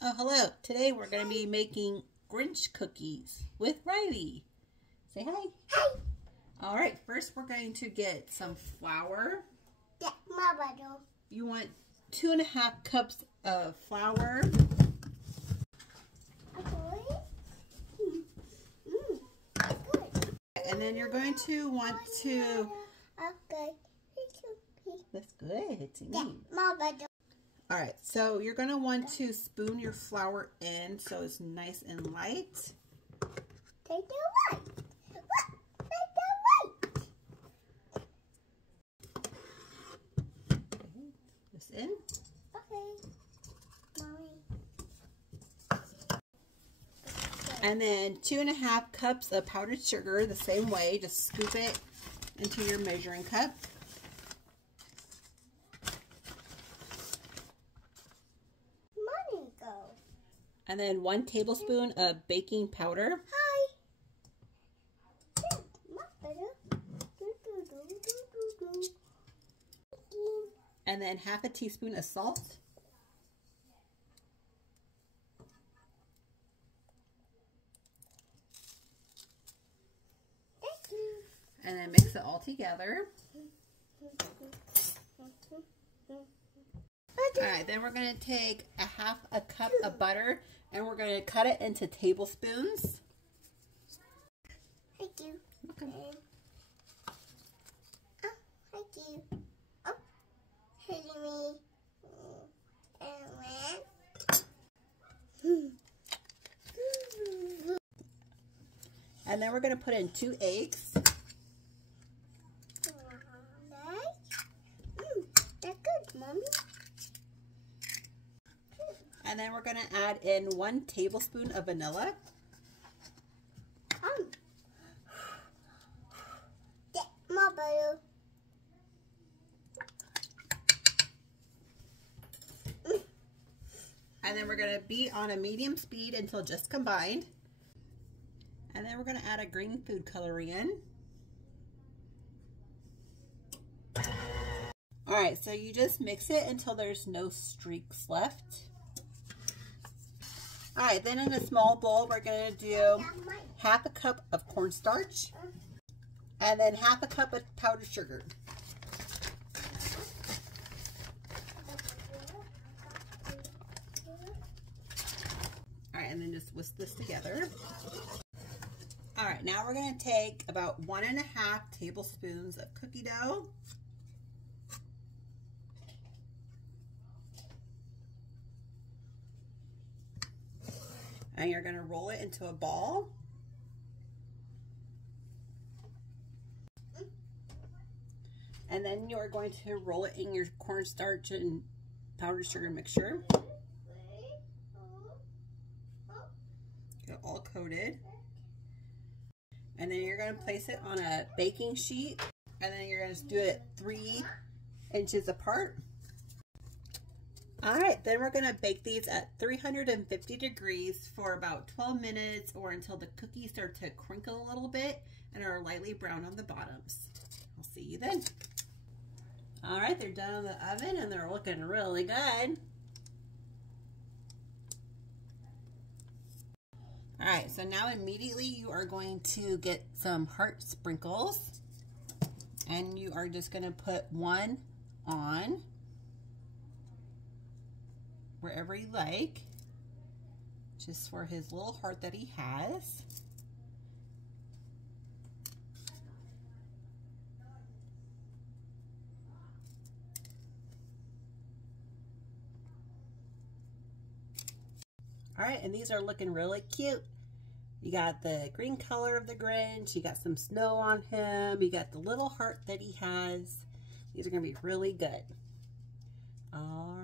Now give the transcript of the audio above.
Oh, hello. Today we're going to be making Grinch cookies with Riley. Say hi. Hi. All right, first we're going to get some flour. Yeah, my bottle. You want 2.5 cups of flour. And then you're going to want to... Okay. That's good to Yeah, me. my bottle. All right, so you're going to want to spoon your flour in so it's nice and light. Take the white. Take the white. This in. Okay. Mommy. And then 2.5 cups of powdered sugar the same way. Just scoop it into your measuring cup. Money go. And then 1 tablespoon of baking powder. Hi. Yeah, my bottle. And then 1/2 teaspoon of salt. Thank you. And then mix it all together. Alright, then we're going to take 1/2 cup of butter and we're going to cut it into tablespoons. Thank you. Okay. Oh, thank you. Oh, hitting me. And then we're going to put in 2 eggs. That's good, Mommy. And then we're going to add in 1 tablespoon of vanilla. Yeah, my butter. And then we're going to beat on a medium speed until just combined. And then we're going to add a green food coloring in. Alright, so you just mix it until there's no streaks left. Alright, then in a small bowl we're going to do 1/2 cup of cornstarch. And then 1/2 cup of powdered sugar. Alright, and then just whisk this together. Alright, now we're going to take about 1.5 tablespoons of cookie dough. And you're going to roll it into a ball. And then you're going to roll it in your cornstarch and powdered sugar mixture. Get it all coated. And then you're going to place it on a baking sheet. And then you're going to do it 3 inches apart. Alright, then we're going to bake these at 350 degrees for about 12 minutes or until the cookies start to crinkle a little bit and are lightly brown on the bottoms. I'll see you then. Alright, they're done in the oven and they're looking really good. Alright, so now immediately you are going to get some heart sprinkles and you are just going to put 1 on wherever you like, just for his little heart that he has. Alright, and these are looking really cute. You got the green color of the Grinch, you got some snow on him, you got the little heart that he has. These are going to be really good. Alright.